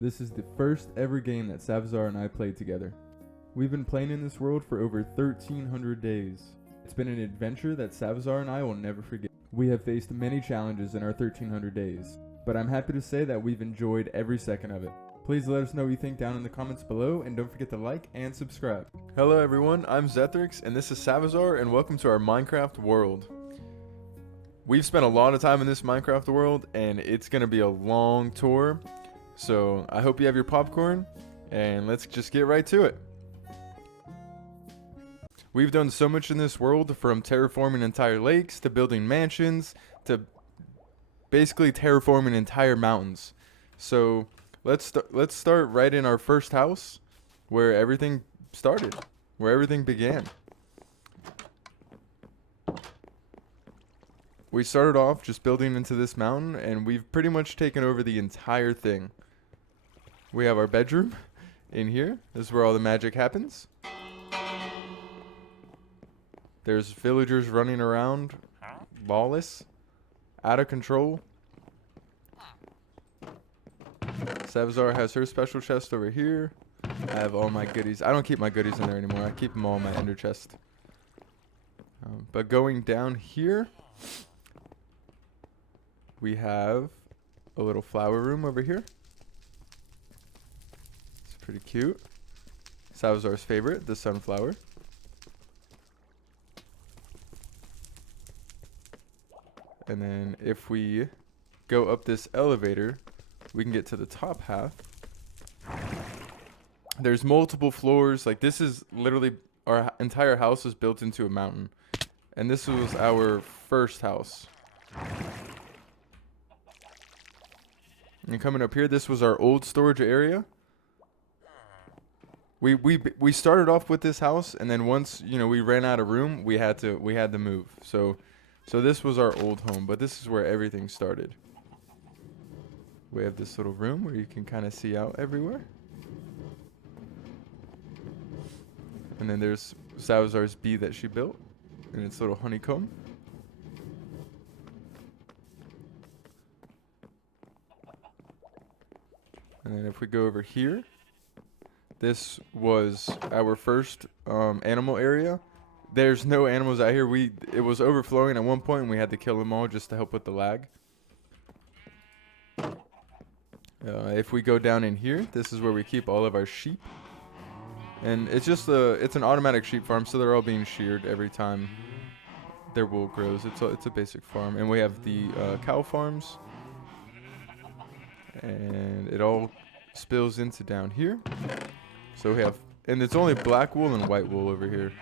This is the first ever game that Savazar and I played together. We've been playing in this world for over 1,300 days. It's been an adventure that Savazar and I will never forget. We have faced many challenges in our 1,300 days, but I'm happy to say that we've enjoyed every second of it. Please let us know what you think down in the comments below, and don't forget to like and subscribe. Hello everyone, I'm Zethrix, and this is Savazar, and welcome to our Minecraft world. We've spent a lot of time in this Minecraft world, and it's going to be a long tour, so I hope you have your popcorn, and let's just get right to it. We've done so much in this world, from terraforming entire lakes, to building mansions, to basically terraforming entire mountains. So let's start right in our first house, where everything started, where everything began. We started off just building into this mountain, and we've pretty much taken over the entire thing. We have our bedroom in here. This is where all the magic happens. There's villagers running around, lawless, out of control. Savazar has her special chest over here. I have all my goodies. I don't keep my goodies in there anymore. I keep them all in my ender chest. But going down here, we have a little flower room over here. It's pretty cute. Savazar's favorite, the sunflower. And then if we go up this elevator, we can get to the top half. There's multiple floors. Like, this is literally, our entire house is built into a mountain. And this was our first house. And coming up here, this was our old storage area. We started off with this house, and then once, we ran out of room, we had to move. So this was our old home, but this is where everything started. We have this little room where you can kind of see out everywhere. And then there's Savazar's bee that she built, and its little honeycomb. And then if we go over here, this was our first animal area. There's no animals out here. It was overflowing at one point, and we had to kill them all just to help with the lag. If we go down in here, this is where we keep all of our sheep. And it's just it's an automatic sheep farm, so they're all being sheared every time their wool grows. It's a basic farm. And we have the cow farms. And it all spills into down here. So we have, and it's only black wool and white wool over here.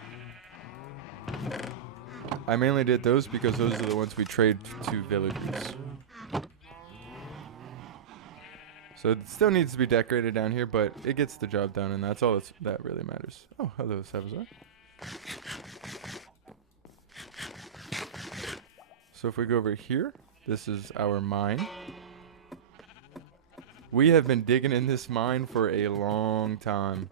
I mainly did those because those are the ones we trade to villagers. So it still needs to be decorated down here, but it gets the job done, and that's all that really matters. Oh, hello, Savazar. So if we go over here, this is our mine. We have been digging in this mine for a long time.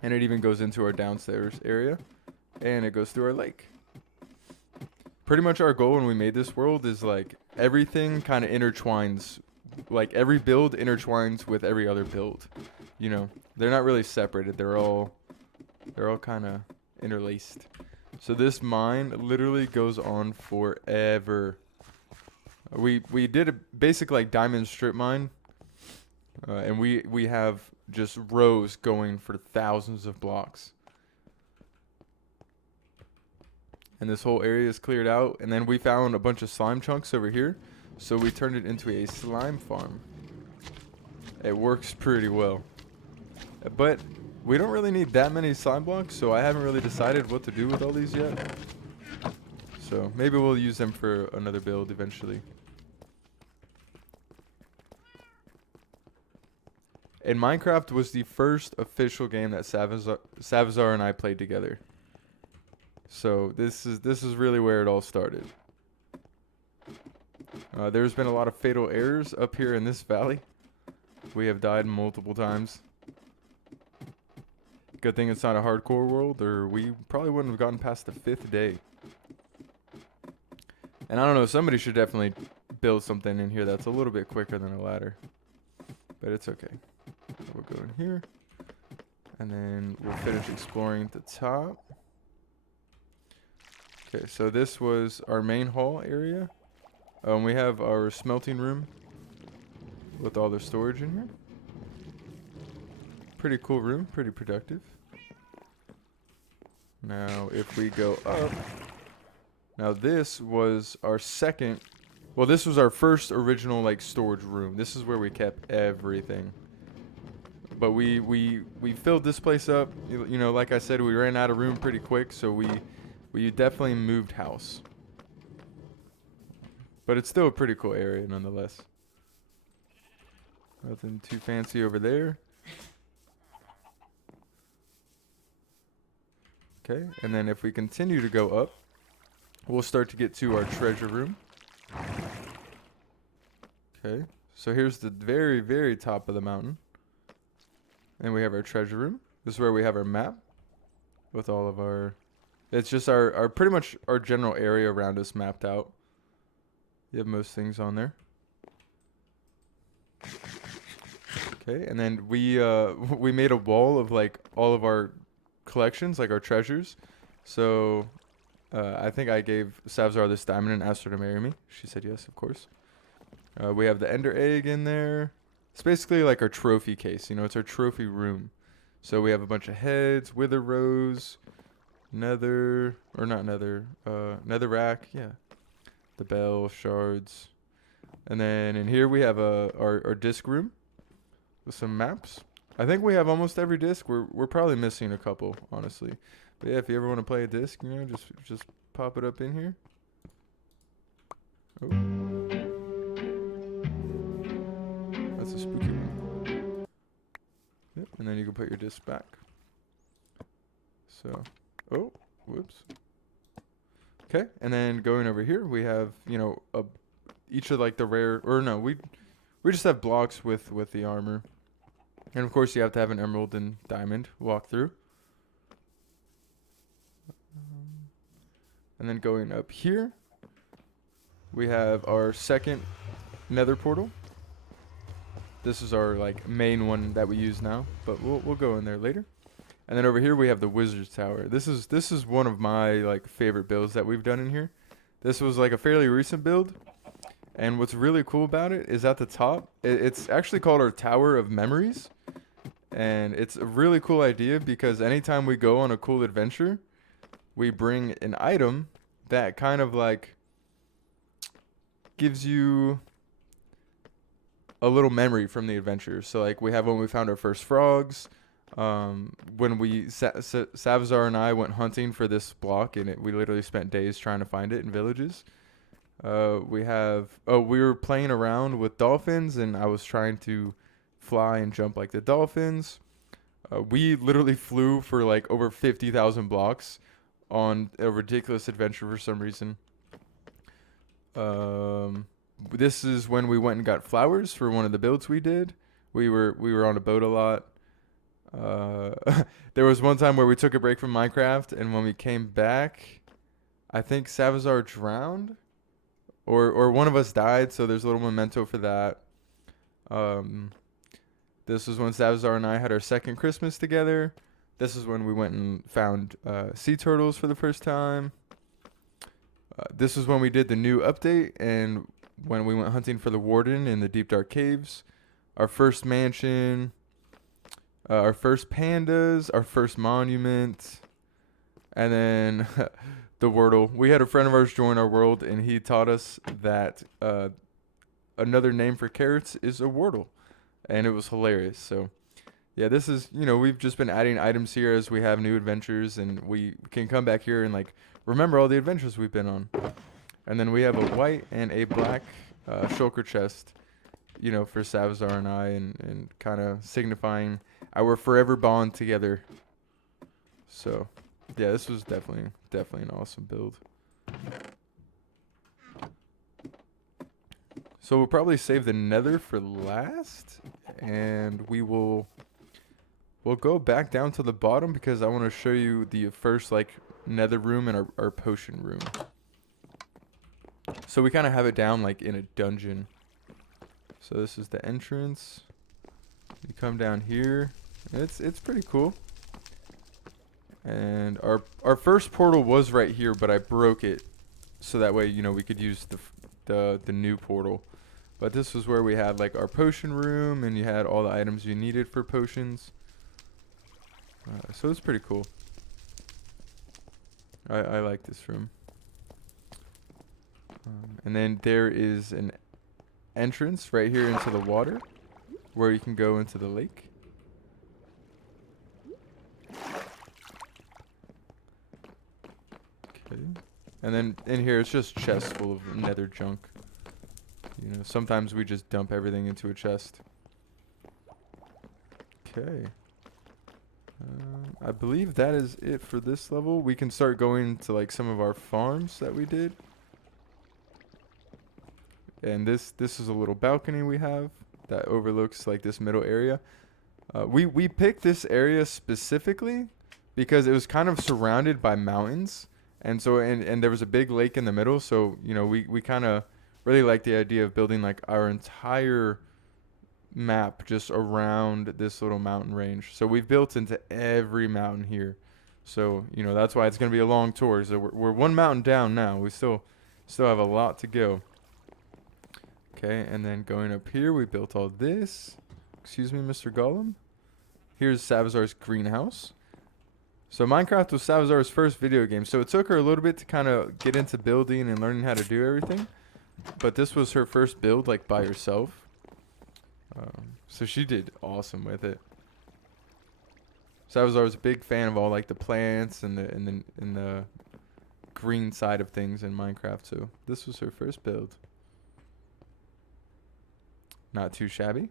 And it even goes into our downstairs area, and it goes through our lake. Pretty much our goal when we made this world is, like, everything kind of intertwines. Like, every build intertwines with every other build. They're not really separated. They're all kind of interlaced. So this mine literally goes on forever. We did a basic, like, diamond strip mine, and we have just rows going for thousands of blocks. And this whole area is cleared out. And then we found a bunch of slime chunks over here, so we turned it into a slime farm. It works pretty well. But we don't really need that many slime blocks, so I haven't really decided what to do with all these yet. So maybe we'll use them for another build eventually. And Minecraft was the first official game that Savazar and I played together. So this is really where it all started. There's been a lot of fatal errors up here in this valley. We have died multiple times. Good thing it's not a hardcore world, or we probably wouldn't have gotten past the 5th day. And I don't know, somebody should definitely build something in here that's a little bit quicker than a ladder. But it's okay. We'll go in here. And then we'll finish exploring at the top. Okay, so this was our main hall area. We have our smelting room with all the storage in here. Pretty cool room, pretty productive. Now, if we go up, now this was our second, well, this was our first original like storage room. This is where we kept everything. But we filled this place up. You know, like I said, we ran out of room pretty quick, so we definitely moved house. But it's still a pretty cool area nonetheless. Nothing too fancy over there. Okay, and then if we continue to go up, we'll start to get to our treasure room. Okay, so here's the very, very top of the mountain. And we have our treasure room. This is where we have our map with all of our, it's just our pretty much our general area around us mapped out. You have most things on there. Okay, and then we made a wall of like all of our collections, like our treasures. So I think I gave Savazar this diamond and asked her to marry me. She said yes, of course. We have the ender egg in there. It's basically like our trophy case, you know, it's our trophy room. So we have a bunch of heads, wither rows, nether, or not nether, nether rack, yeah. The bell, shards. And then in here we have our disc room with some maps. I think we have almost every disc. We're probably missing a couple, honestly. But yeah, if you ever want to play a disc, you know, just pop it up in here. Oh. That's a spooky one. Yep, and then you can put your disc back. So, oh, whoops. Okay, and then going over here, we have, you know, each of like the rare, or no, we just have blocks with the armor. And of course you have to have an emerald and diamond walkthrough. And then going up here, we have our second nether portal. This is our like main one that we use now, but we'll go in there later. And then over here we have the wizard's tower. This is one of my like favorite builds that we've done in here. This was like a fairly recent build. And what's really cool about it is at the top, it's actually called our Tower of Memories. And it's a really cool idea because anytime we go on a cool adventure, we bring an item that kind of like gives you a little memory from the adventure. So like we have when we found our first frogs, when we Savazar and I went hunting for this block, and we literally spent days trying to find it in villages. We were playing around with dolphins, and I was trying to fly and jump like the dolphins. We literally flew for like over 50,000 blocks on a ridiculous adventure for some reason. This is when we went and got flowers for one of the builds we did. We were on a boat a lot. There was one time where we took a break from Minecraft, and when we came back, I think Savazar drowned, or one of us died. So there's a little memento for that. This was when Savazar and I had our second Christmas together. This is when we went and found sea turtles for the first time. This was when we did the new update, and when we went hunting for the warden in the deep dark caves. Our first mansion, our first pandas, our first monument, and then the Wordle. We had a friend of ours join our world, and he taught us that another name for carrots is a Wordle, and it was hilarious. So yeah, this is, you know, we've just been adding items here as we have new adventures, and we can come back here and like remember all the adventures we've been on. And then we have a white and a black shulker chest, you know, for Savazar and I, and kind of signifying our forever bond together. So yeah, this was definitely an awesome build. So we'll probably save the nether for last, and we'll go back down to the bottom because I want to show you the first like nether room and our potion room. So we kind of have it down like in a dungeon. So this is the entrance. You come down here. It's pretty cool. And our first portal was right here, but I broke it, so that way, you know, we could use the new portal. But this was where we had like our potion room, and you had all the items you needed for potions. So it's pretty cool. I like this room. And then there is an entrance right here into the water, where you can go into the lake. Okay. And then in here it's just chests full of nether junk. You know, sometimes we just dump everything into a chest. Okay. I believe that is it for this level. We can start going to like some of our farms that we did. And this is a little balcony we have that overlooks like this middle area. We picked this area specifically because it was kind of surrounded by mountains, and so and there was a big lake in the middle. So you know we kind of really like the idea of building like our entire map just around this little mountain range. So we've built into every mountain here. So you know that's why it's gonna be a long tour. So we're one mountain down now. We still have a lot to go. Okay, and then going up here, we built all this. Excuse me, Mr. Gollum. Here's Savazar's greenhouse. So Minecraft was Savazar's first video game, so it took her a little bit to kind of get into building and learning how to do everything. But this was her first build, like, by herself. So she did awesome with it. Savazar was a big fan of all, like, the plants and the green side of things in Minecraft, so this was her first build. Not too shabby.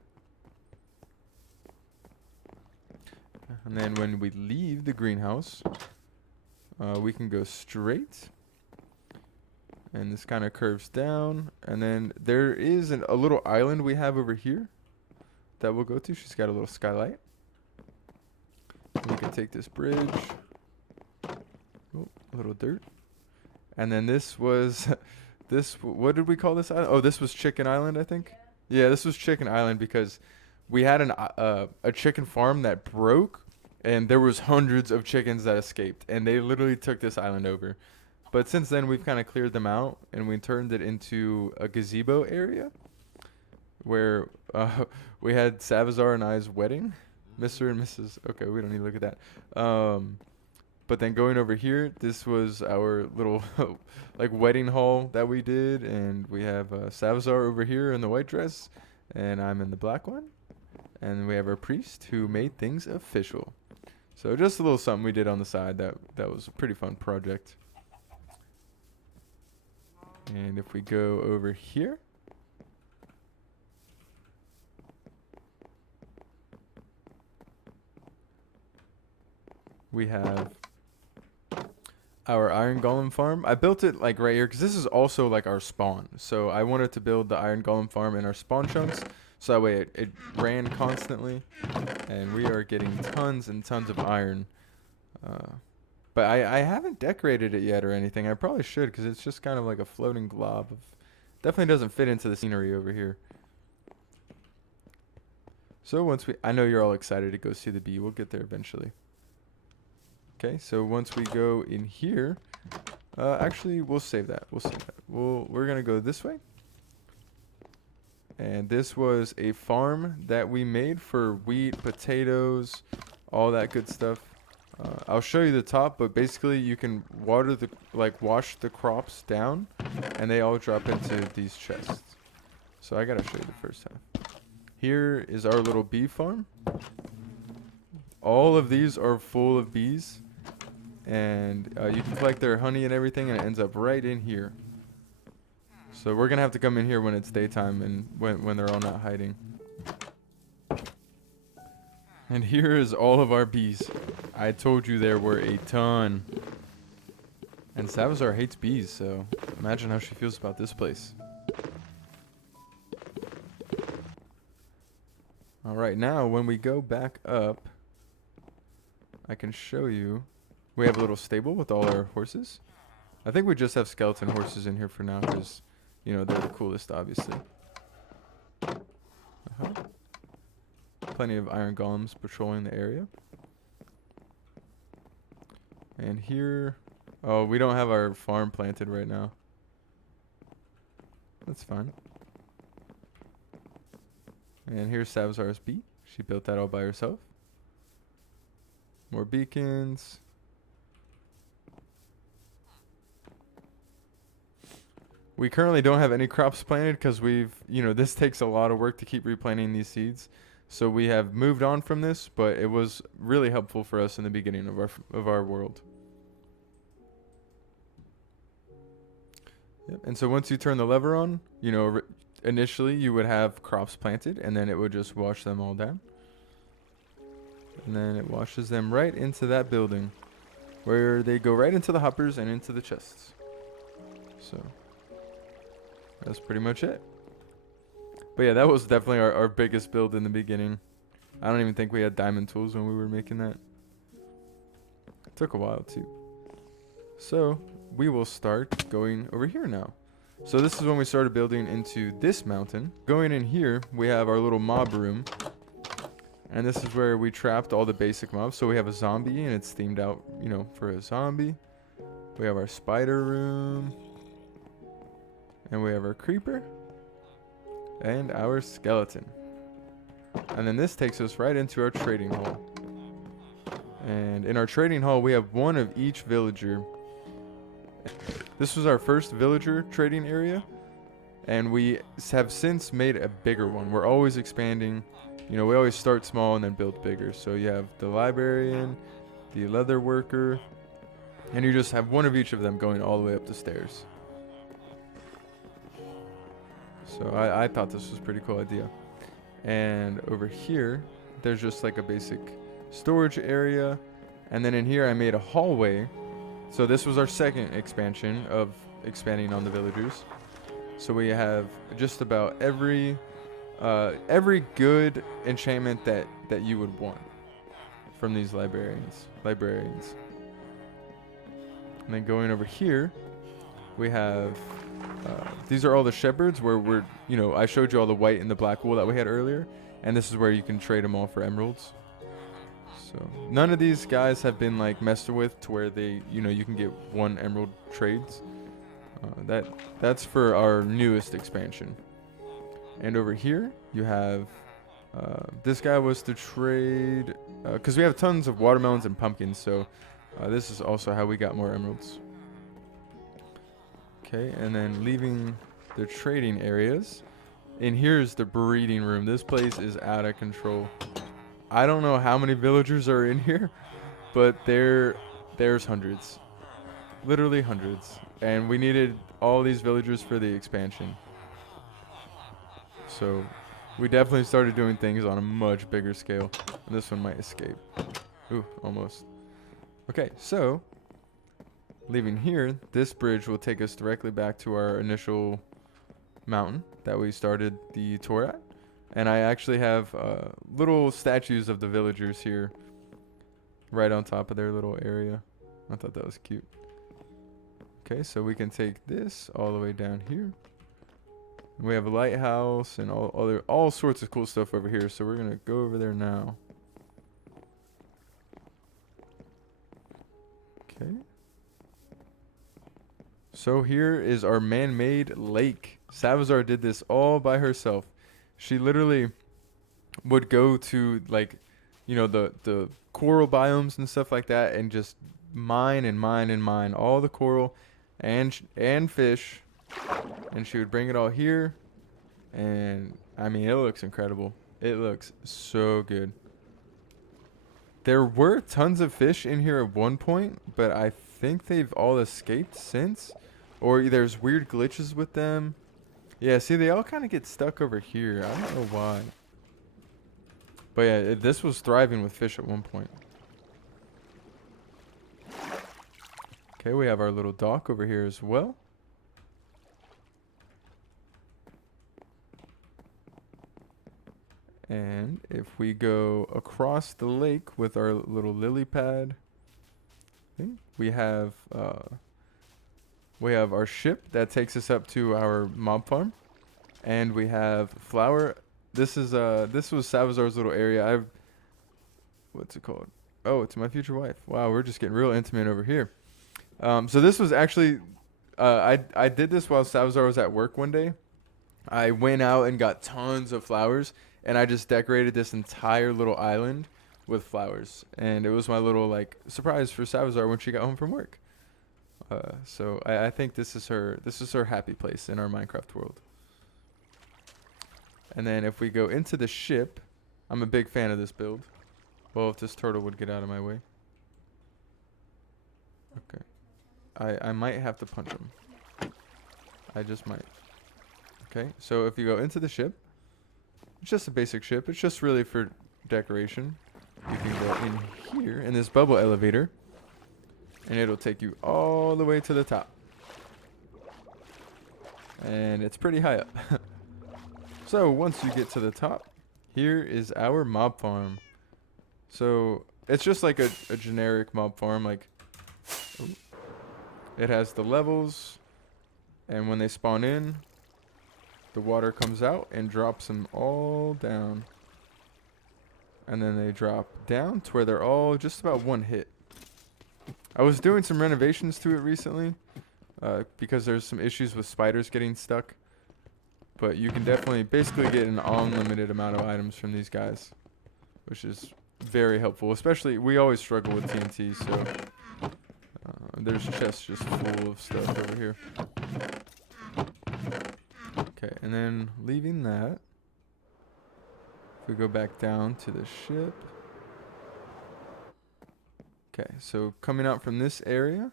And then when we leave the greenhouse, we can go straight. And this kind of curves down. And then there is a little island we have over here that we'll go to. She's got a little skylight. We can take this bridge. Oh, a little dirt. And then this was what did we call this island? Oh, this was Chicken Island, I think. Yeah, this was Chicken Island because we had a chicken farm that broke, and there was hundreds of chickens that escaped, and they literally took this island over. But since then, we've kind of cleared them out, and we turned it into a gazebo area where we had Savazar and I's wedding, Mr. and Mrs. Okay, we don't need to look at that. But then going over here, this was our little like wedding hall that we did, and we have Savazar over here in the white dress, and I'm in the black one, and we have our priest who made things official. So just a little something we did on the side that was a pretty fun project. And if we go over here, we have our iron golem farm. I built it like right here because this is also like our spawn. So I wanted to build the iron golem farm in our spawn chunks, so that way it ran constantly, and we are getting tons and tons of iron. But I haven't decorated it yet or anything. I probably should because it's just kind of like a floating glob of. Definitely doesn't fit into the scenery over here. So I know you're all excited to go see the bee. We'll get there eventually. Okay, so once we go in here, actually we'll save that. We're gonna go this way. And this was a farm that we made for wheat, potatoes, all that good stuff. I'll show you the top, but basically you can wash the crops down, and they all drop into these chests. So I gotta show you the first half. Here is our little bee farm. All of these are full of bees. And you can collect their honey and everything, and it ends up right in here. So we're gonna have to come in here when it's daytime and when they're all not hiding. And here is all of our bees. I told you there were a ton. And Savazar hates bees, so imagine how she feels about this place. Alright, now when we go back up, I can show you. We have a little stable with all our horses. I think we just have skeleton horses in here for now because you know, they're the coolest, obviously. Plenty of iron golems patrolling the area. And here, oh, we don't have our farm planted right now. That's fine. And here's Savazar's bee. She built that all by herself. More beacons. We currently don't have any crops planted because this takes a lot of work to keep replanting these seeds. So we have moved on from this, but it was really helpful for us in the beginning of our world. Yep. And so once you turn the lever on, initially you would have crops planted, and then it would just wash them all down. And then it washes them right into that building, where they go right into the hoppers and into the chests. So that's pretty much it. But yeah, that was definitely our biggest build in the beginning. I don't even think we had diamond tools when we were making that. It took a while too. So we will start going over here now. So this is when we started building into this mountain. Going in here, we have our little mob room. And this is where we trapped all the basic mobs. So we have a zombie, and it's themed out, for a zombie. We have our spider room. And we have our creeper. And our skeleton. And then this takes us right into our trading hall. And in our trading hall, we have one of each villager. This was our first villager trading area. And we have since made a bigger one. We're always expanding. We always start small and then build bigger. So you have the librarian, the leather worker, and you just have one of each of them going all the way up the stairs. So I thought this was a pretty cool idea. And over here, there's just like a basic storage area. And then in here, I made a hallway. So this was our second expansion of expanding on the villagers. So we have just about every good enchantment that you would want from these librarians. And then going over here, we have these are all the shepherds where I showed you all the white and the black wool that we had earlier, and this is where you can trade them all for emeralds. So none of these guys have been like messed with to where they you can get 1 emerald trades. That's for our newest expansion. And over here you have this guy was to trade because we have tons of watermelons and pumpkins, so this is also how we got more emeralds. Okay, and then leaving the trading areas, and here's the breeding room. This place is out of control. I don't know how many villagers are in here, but there's hundreds, literally hundreds, and we needed all these villagers for the expansion. So we definitely started doing things on a much bigger scale. And this one might escape. Ooh, almost. Okay, so leaving here, this bridge will take us directly back to our initial mountain that we started the tour at. And I actually have little statues of the villagers here right on top of their little area. I thought that was cute. Okay, so we can take this all the way down here. We have a lighthouse and all sorts of cool stuff over here. So we're going to go over there now. Okay. So here is our man-made lake. Savazar did this all by herself. She literally would go to the coral biomes and stuff like that and just mine and mine and mine all the coral and fish, and she would bring it all here, and I mean, it looks incredible. It looks so good. There were tons of fish in here at one point, but I think they've all escaped since, or there's weird glitches with them. Yeah, see, they all kind of get stuck over here. I don't know why. But yeah, this was thriving with fish at one point. Okay, we have our little dock over here as well. And if we go across the lake with our little lily pad thing, we have We have our ship that takes us up to our mob farm, and we have flour. This was Salvazar's little area. What's it called? Oh, it's my future wife. Wow, we're just getting real intimate over here. So this was actually, I did this while Salvazar was at work one day. I went out and got tons of flowers, and I just decorated this entire little island with flowers, and it was my little like surprise for Salvazar when she got home from work. So I think this is her happy place in our Minecraft world. And then if we go into the ship, I'm a big fan of this build. Well, if this turtle would get out of my way. Okay. I might have to punch him. I just might. Okay, so if you go into the ship, it's just a basic ship. It's just really for decoration. You can go in here in this bubble elevator, and it'll take you all the way to the top. And it's pretty high up. So once you get to the top, here is our mob farm. So it's just like a generic mob farm. Like, ooh, it has the levels, and when they spawn in, the water comes out and drops them all down. And then they drop down to where they're all just about one hit. I was doing some renovations to it recently because there's some issues with spiders getting stuck. But you can definitely basically get an unlimited amount of items from these guys, which is very helpful. Especially, we always struggle with TNT, so there's chests just full of stuff over here. Okay, and then leaving that, if we go back down to the ship. Okay, so coming out from this area,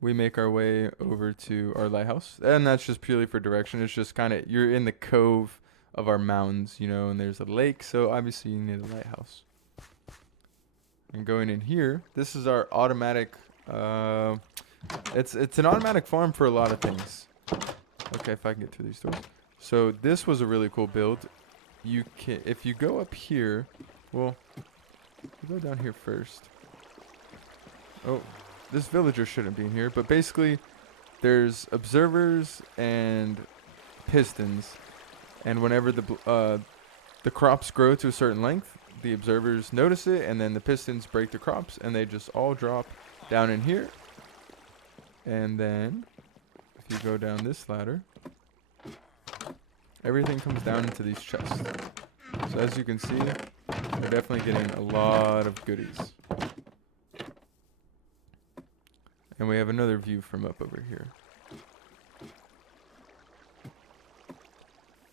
we make our way over to our lighthouse. And that's just purely for direction. It's just kind of, you're in the cove of our mountains, you know, and there's a lake, so obviously you need a lighthouse. And going in here, this is our automatic, it's an automatic farm for a lot of things. Okay, if I can get through these doors. So this was a really cool build. You can, if you go up here, well, you go down here first. Oh, this villager shouldn't be in here, but basically there's observers and pistons, and whenever the crops grow to a certain length, the observers notice it, and then the pistons break the crops, and they just all drop down in here. And then if you go down this ladder, everything comes down into these chests. So as you can see, we're definitely getting a lot of goodies. And we have another view from up over here.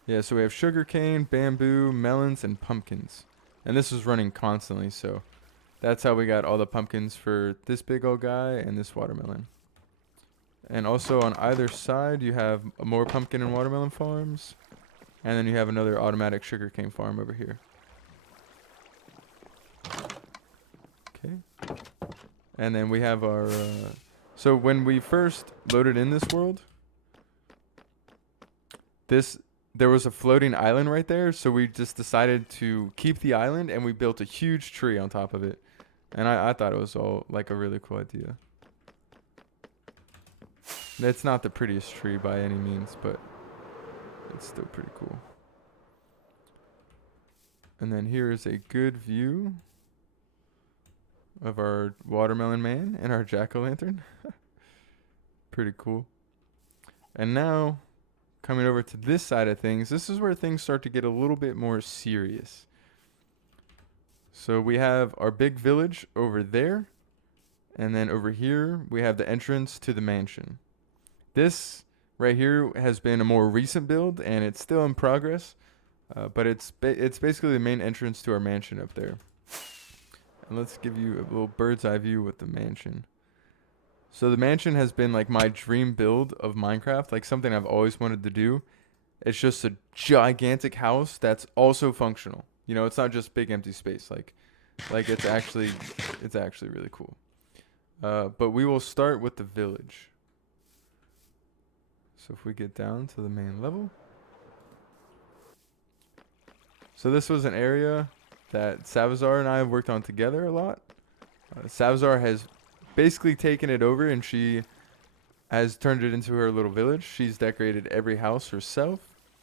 Yeah, so we have sugarcane, bamboo, melons, and pumpkins. And this is running constantly, so that's how we got all the pumpkins for this big old guy and this watermelon. And also on either side, you have more pumpkin and watermelon farms. And then you have another automatic sugarcane farm over here. Okay. And then we have our... so when we first loaded in this world, there was a floating island right there, so we just decided to keep the island, and we built a huge tree on top of it. And I thought it was all like a really cool idea. It's not the prettiest tree by any means, but it's still pretty cool. And then here is a good view of our watermelon man and our jack-o'-lantern. Pretty cool. And now, coming over to this side of things, this is where things start to get a little bit more serious. So we have our big village over there, and then over here we have the entrance to the mansion. This right here has been a more recent build, and it's still in progress, but it's basically the main entrance to our mansion up there. And let's give you a little bird's eye view with the mansion. So the mansion has been like my dream build of Minecraft, like something I've always wanted to do. It's just a gigantic house that's also functional. You know, it's not just big empty space. Like it's actually really cool. But we will start with the village. So if we get down to the main level. So this was an area that Savazar and I have worked on together a lot. Savazar has basically taken it over, and she has turned it into her little village. She's decorated every house herself.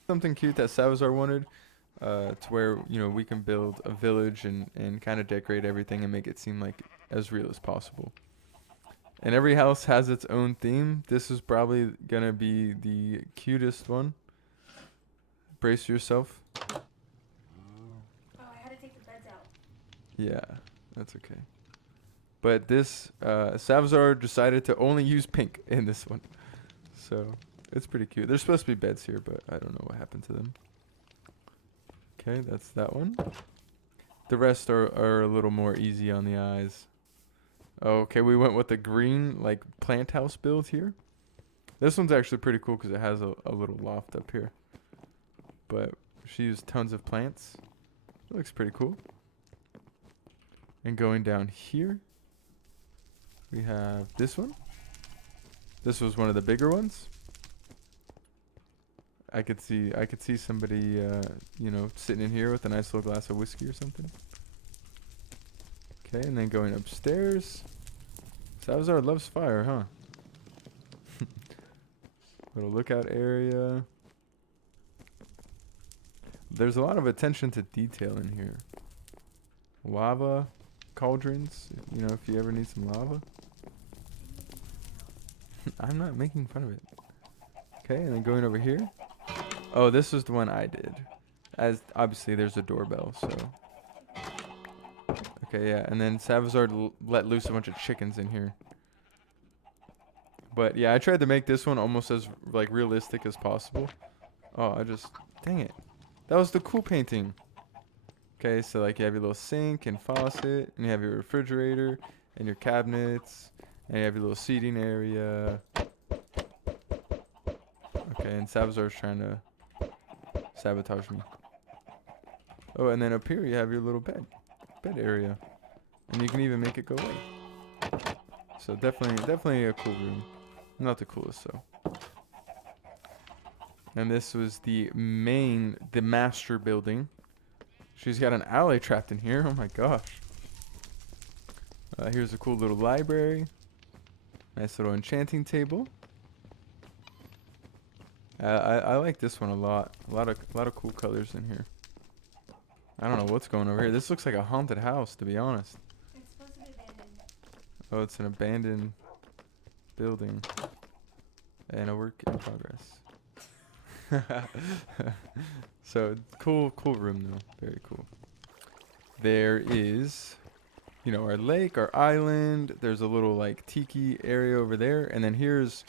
Something cute that Salazar wanted, to where, you know, we can build a village and kind of decorate everything and make it seem like as real as possible. And every house has its own theme. This is probably gonna be the cutest one. Brace yourself. Oh, I had to take the beds out. Yeah, that's okay. But this, Savazar decided to only use pink in this one. So, it's pretty cute. There's supposed to be beds here, but I don't know what happened to them. Okay, that's that one. The rest are a little more easy on the eyes. Okay, we went with the green, like, plant house build here. This one's actually pretty cool because it has a little loft up here. But she used tons of plants. It looks pretty cool. And going down here, we have this one. This was one of the bigger ones. I could see somebody, you know, sitting in here with a nice little glass of whiskey or something. Okay, and then going upstairs. Salazar loves fire, huh? Little lookout area. There's a lot of attention to detail in here. Lava cauldrons, you know, if you ever need some lava. I'm not making fun of it. Okay, and then going over here. Oh, this was the one I did. As obviously there's a doorbell, so. Okay, yeah, and then Savazar let loose a bunch of chickens in here. But yeah, I tried to make this one almost as like realistic as possible. Oh, dang it. That was the cool painting. Okay, so like you have your little sink and faucet, and you have your refrigerator and your cabinets, and you have your little seating area. Okay, and Savazar's trying to sabotage me. Oh, and then up here you have your little bed area, and you can even make it go away. So definitely a cool room. Not the coolest though. And this was the master building. She's got an alley trapped in here. Oh my gosh. Here's a cool little library. Nice little enchanting table. I like this one a lot. A lot of cool colors in here. I don't know what's going over here. This looks like a haunted house, to be honest. It's supposed to be abandoned. Oh, it's an abandoned building. And a work in progress. So cool room though. Very cool. There is, you know, our lake, our island. There's a little like tiki area over there, and then here's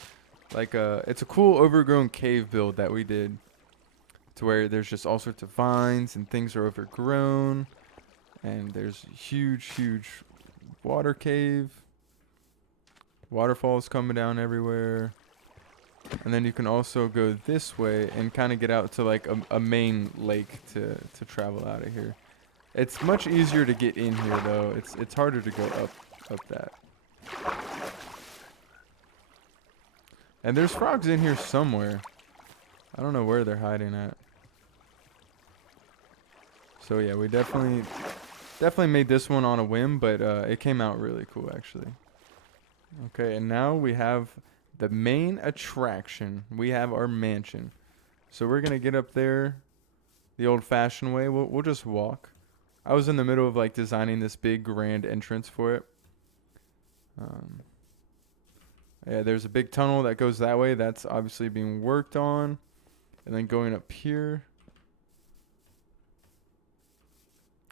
like it's a cool overgrown cave build that we did, to where there's just all sorts of vines and things are overgrown, and there's huge water cave, waterfalls coming down everywhere. And then you can also go this way and kind of get out to like a main lake to travel out of here. It's much easier to get in here though. It's harder to go up that. And there's frogs in here somewhere. I don't know where they're hiding at. So yeah, we definitely made this one on a whim, but it came out really cool actually. Okay, and now we have the main attraction. We have our mansion. So we're gonna get up there the old-fashioned way. We'll just walk. I was in the middle of like designing this big grand entrance for it. Yeah, there's a big tunnel that goes that way. That's obviously being worked on. And then going up here.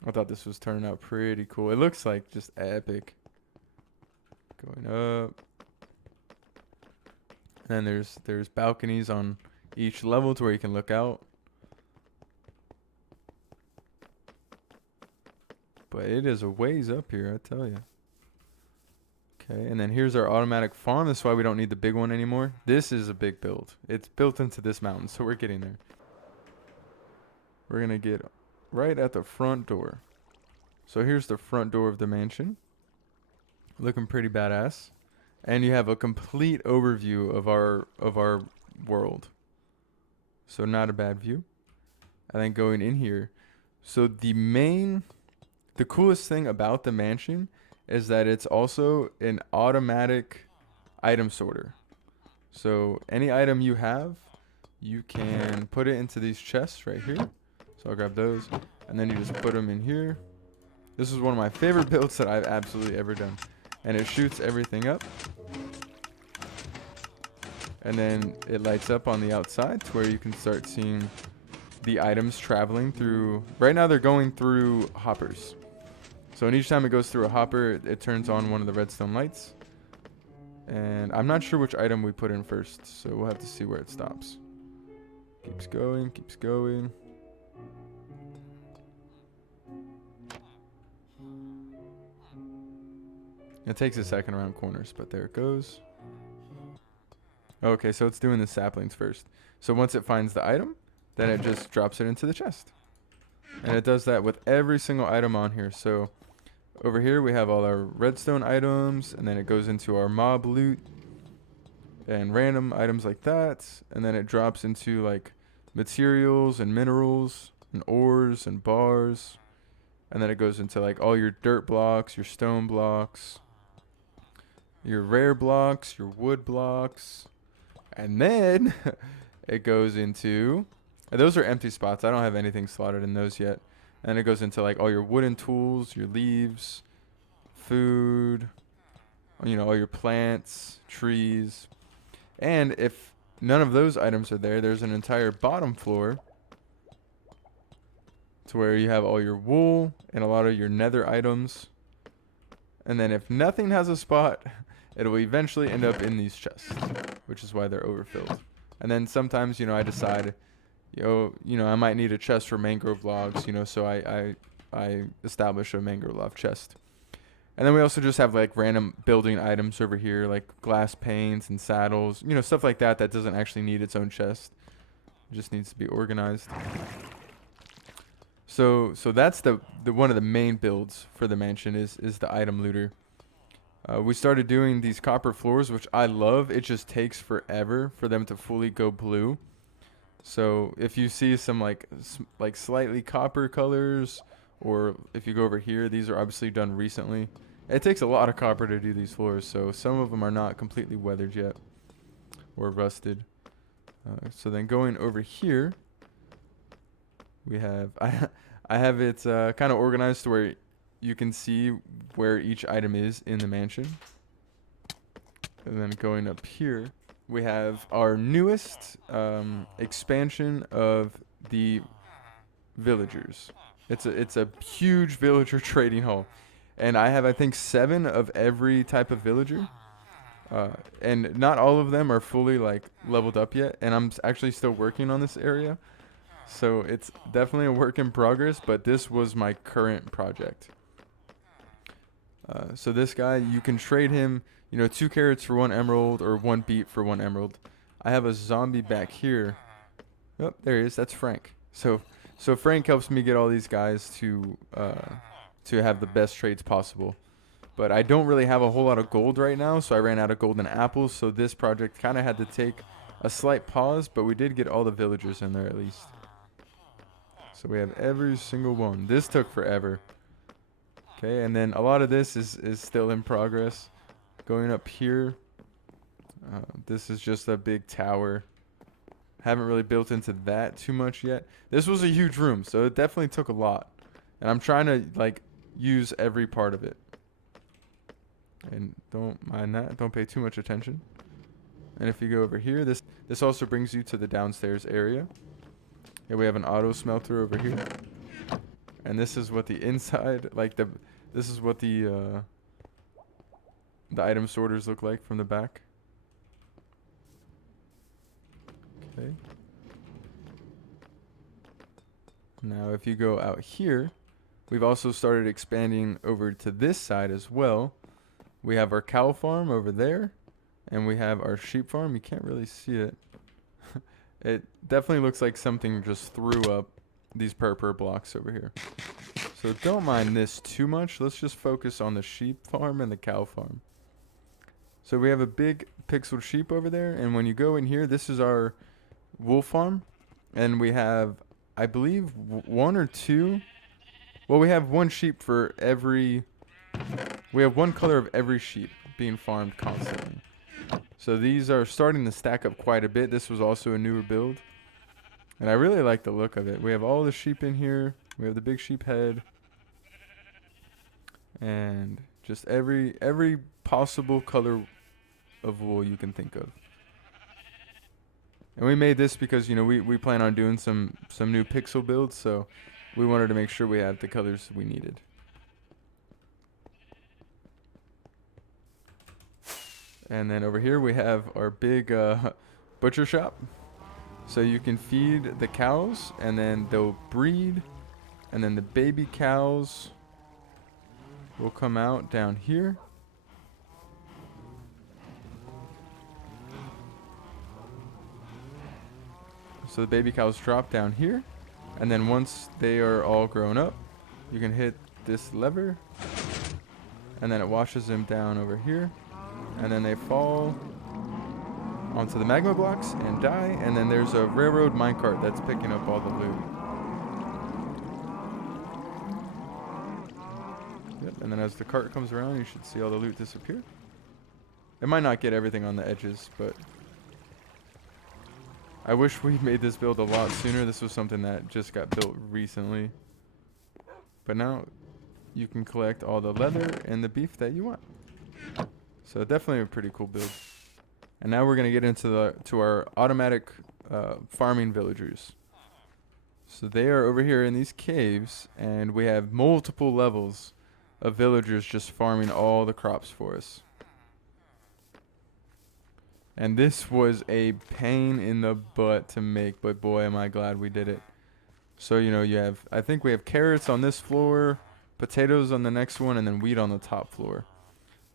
I thought this was turning out pretty cool. It looks like just epic. Going up. And then there's balconies on each level to where you can look out. But it is a ways up here, I tell you. Okay, and then here's our automatic farm. That's why we don't need the big one anymore. This is a big build. It's built into this mountain, so we're getting there. We're going to get right at the front door. So here's the front door of the mansion. Looking pretty badass. And you have a complete overview of our world. So not a bad view. And then going in here. So the coolest thing about the mansion is that it's also an automatic item sorter. So any item you have, you can put it into these chests right here. So I'll grab those, and then you just put them in here. This is one of my favorite builds that I've absolutely ever done. And it shoots everything up. And then it lights up on the outside to where you can start seeing the items traveling through. Right now they're going through hoppers. So each time it goes through a hopper, it turns on one of the redstone lights. And I'm not sure which item we put in first, so we'll have to see where it stops. Keeps going, keeps going. It takes a second around corners, but there it goes. Okay, so it's doing the saplings first. So once it finds the item, then it just drops it into the chest. And it does that with every single item on here. So over here we have all our redstone items, and then it goes into our mob loot and random items like that. And then it drops into like materials and minerals and ores and bars. And then it goes into like all your dirt blocks, your stone blocks, your rare blocks, your wood blocks. And then it goes into, and those are empty spots. I don't have anything slotted in those yet. And it goes into like all your wooden tools, your leaves, food, you know, all your plants, trees. And if none of those items are there, there's an entire bottom floor to where you have all your wool and a lot of your nether items. And then if nothing has a spot, it will eventually end up in these chests, which is why they're overfilled. And then sometimes, you know, I decide, you know, I might need a chest for mangrove logs, you know, so I establish a mangrove log chest. And then we also just have like random building items over here, like glass panes and saddles, you know, stuff like that that doesn't actually need its own chest. It just needs to be organized. So that's the one of the main builds for the mansion is the item looter. We started doing these copper floors, which I love. It just takes forever for them to fully go blue. So if you see some like slightly copper colors, or if you go over here, these are obviously done recently. It takes a lot of copper to do these floors, so some of them are not completely weathered yet or rusted. So then going over here, we have I have it kind of organized to where you can see where each item is in the mansion. And then going up here, we have our newest expansion of the villagers. It's a huge villager trading hall. And I have, I think, 7 of every type of villager. And not all of them are fully like leveled up yet. And I'm actually still working on this area. So it's definitely a work in progress, but this was my current project. So this guy, you can trade him, you know, 2 carrots for 1 emerald or 1 beet for 1 emerald. I have a zombie back here. Oh, there he is. That's Frank. So Frank helps me get all these guys to have the best trades possible. But I don't really have a whole lot of gold right now, so I ran out of golden apples. So this project kind of had to take a slight pause, but we did get all the villagers in there at least. So we have every single one. This took forever. Okay, and then a lot of this is still in progress. Going up here, this is just a big tower. Haven't really built into that too much yet. This was a huge room, so it definitely took a lot. And I'm trying to like use every part of it. And don't mind that. Don't pay too much attention. And if you go over here, this also brings you to the downstairs area. Yeah, we have an auto smelter over here. And this is what the inside, like this is what the item sorters look like from the back. Okay. Now if you go out here, we've also started expanding over to this side as well. We have our cow farm over there, and we have our sheep farm. You can't really see it. It definitely looks like something just threw up these purple blocks over here. So don't mind this too much. Let's just focus on the sheep farm and the cow farm. So we have a big pixeled sheep over there, and when you go in here, this is our wool farm, and we have, I believe, 1 or 2. Well, we have 1 sheep for every We have one color of every sheep being farmed constantly. So these are starting to stack up quite a bit. This was also a newer build. And I really like the look of it. We have all the sheep in here. We have the big sheep head. And just every possible color of wool you can think of. And we made this because, you know, we plan on doing some new pixel builds, so we wanted to make sure we had the colors we needed. And then over here we have our big butcher shop. So you can feed the cows, and then they'll breed, and then the baby cows will come out down here. So the baby cows drop down here, and then once they are all grown up, you can hit this lever, and then it washes them down over here, and then they fall onto the magma blocks and die, and then there's a railroad minecart that's picking up all the loot. Yep, and then as the cart comes around, you should see all the loot disappear. It might not get everything on the edges, but I wish we made this build a lot sooner. This was something that just got built recently. But now you can collect all the leather and the beef that you want. So definitely a pretty cool build. And now we're going to get into our automatic farming villagers. So they are over here in these caves, and we have multiple levels of villagers just farming all the crops for us. And this was a pain in the butt to make, but boy, am I glad we did it. So, you know, I think we have carrots on this floor, potatoes on the next one, and then wheat on the top floor.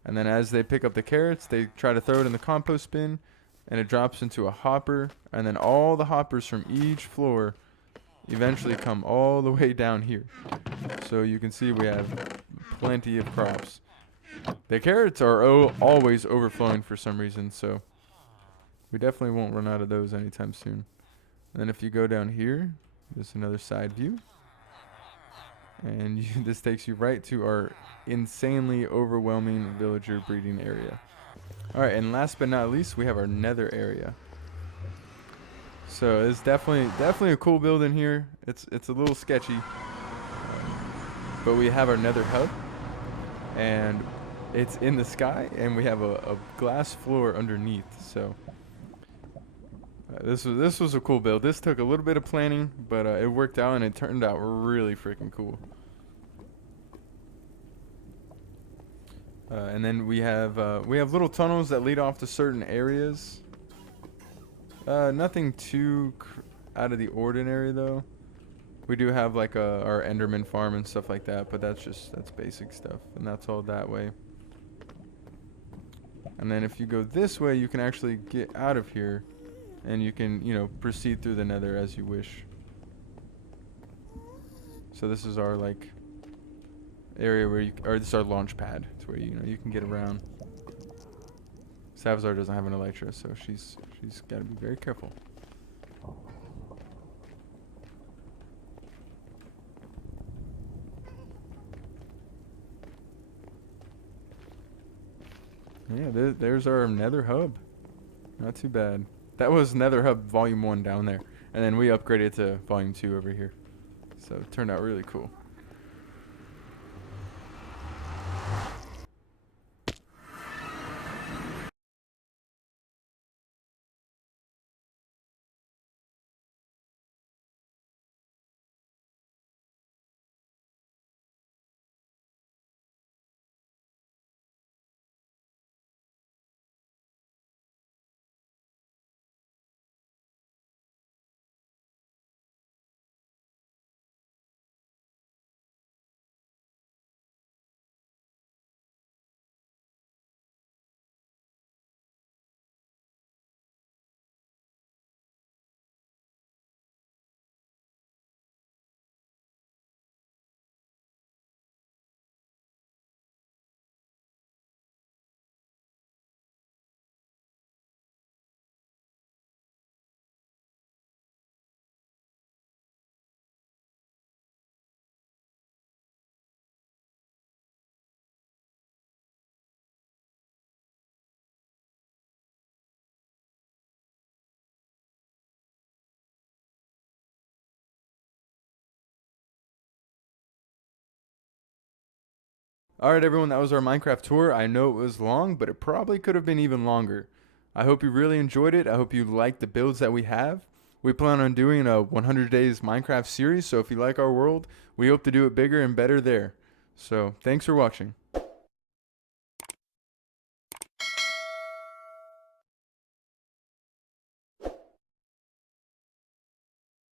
And then as they pick up the carrots, they try to throw it in the compost bin, and it drops into a hopper. And then all the hoppers from each floor eventually come all the way down here. So you can see we have plenty of crops. The carrots are always overflowing for some reason, so we definitely won't run out of those anytime soon. And then if you go down here, there's another side view. And this takes you right to our insanely overwhelming villager breeding area. Alright, and last but not least, we have our nether area. So it's definitely a cool build in here. It's a little sketchy. But we have our nether hub. And it's in the sky, and we have a glass floor underneath, so this was a cool build. This took a little bit of planning, but it worked out, and it turned out really freaking cool. And then we have little tunnels that lead off to certain areas. Nothing too out of the ordinary though. We do have like our Enderman farm and stuff like that, but that's basic stuff, and that's all that way. And then if you go this way, you can actually get out of here. And you can, you know, proceed through the nether as you wish. So this is our, like, area where or this is our launch pad. It's where, you know, you can get around. Savazar doesn't have an elytra, so she's got to be very careful. Yeah, there's our nether hub. Not too bad. That was Nether Hub Volume 1 down there. And then we upgraded to Volume 2 over here. So it turned out really cool. Alright everyone, that was our Minecraft tour. I know it was long, but it probably could have been even longer. I hope you really enjoyed it. I hope you liked the builds that we have. We plan on doing a 100 days Minecraft series, so if you like our world, we hope to do it bigger and better there. So, thanks for watching.